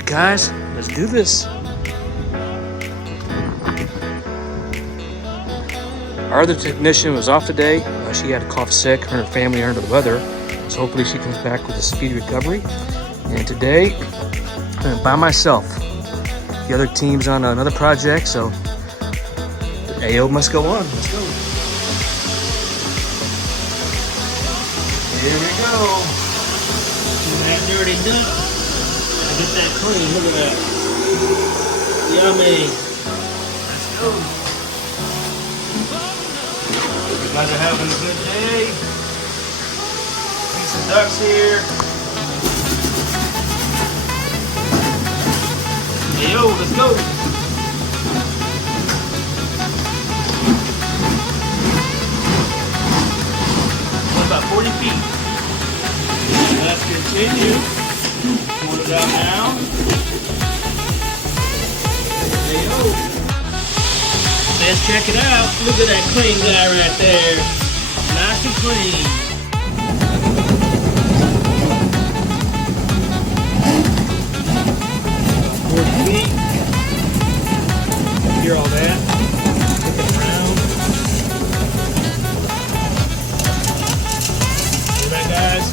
right, guys, let's do this. Our other technician was off today. She had a cough sick. Her and her family are under the weather. So hopefully she comes back with a speedy recovery. And today, I'm by myself. The other team's on another project, so the AO must go on. Let's go. Here we go. That dirty duck. I get that clean. Look at that. Yummy. Let's go. You guys are having a good day. Piece of ducks here. Hey yo, let's go. About 40 feet. Let's continue. Pour it out now. Hey yo. Let's check it out. Look at that clean guy right there. Nice and clean. 40 feet. Hear all that? Looking around. Hear that, guys?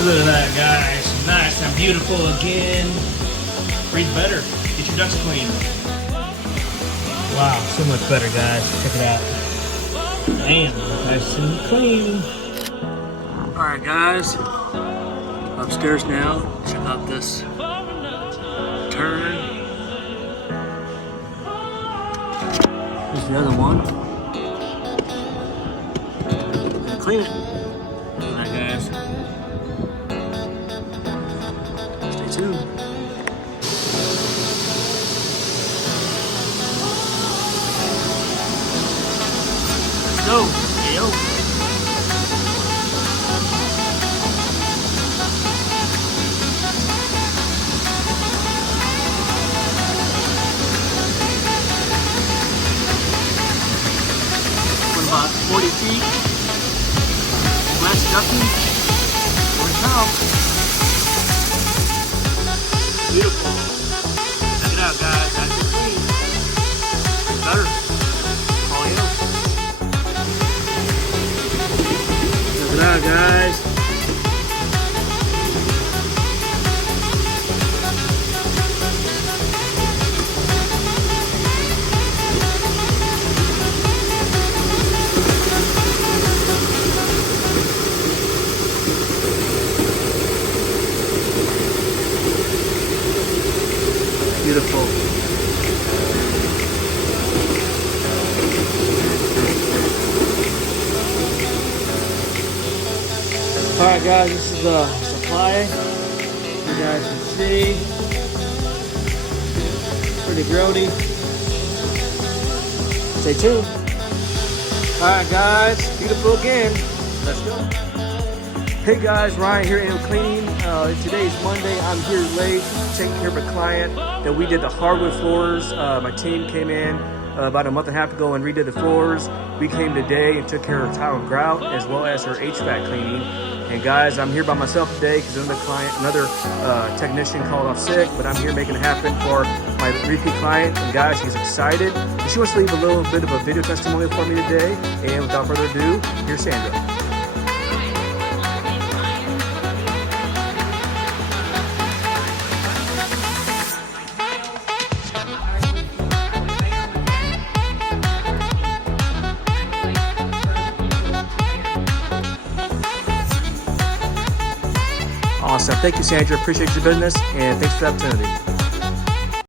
Look at that, guys. Nice and beautiful again. Breathe better. Get your ducks clean. Wow, so much better, guys. Check it out. Man, nice and clean. Alright, guys. Upstairs now. Check out this turn. Here's the other one. Clean it. Look at that, guys. Stay tuned. Let's go. Hey, yo. About 40 feet. West ducking. More to come. Beautiful. Check it out, guys. Nice and clean. Better. All you. Check it out, guys. Beautiful. Alright, guys, this is the supply. You guys can see. Pretty grody. Stay tuned. Alright, guys, beautiful again. Let's go. Hey guys, Ryan here in cleaning. Today's Monday. I'm here late taking care of a client that we did the hardwood floors. My team came in about a month and a half ago and redid the floors. We came today and took care of tile and grout as well as her HVAC cleaning. And guys, I'm here by myself today because another technician called off sick, but I'm here making it happen for my repeat client. And guys, she's excited. And she wants to leave a little bit of a video testimonial for me today. And without further ado, here's Sandra. Awesome. Thank you, Sandra. Appreciate your business, and thanks for the opportunity.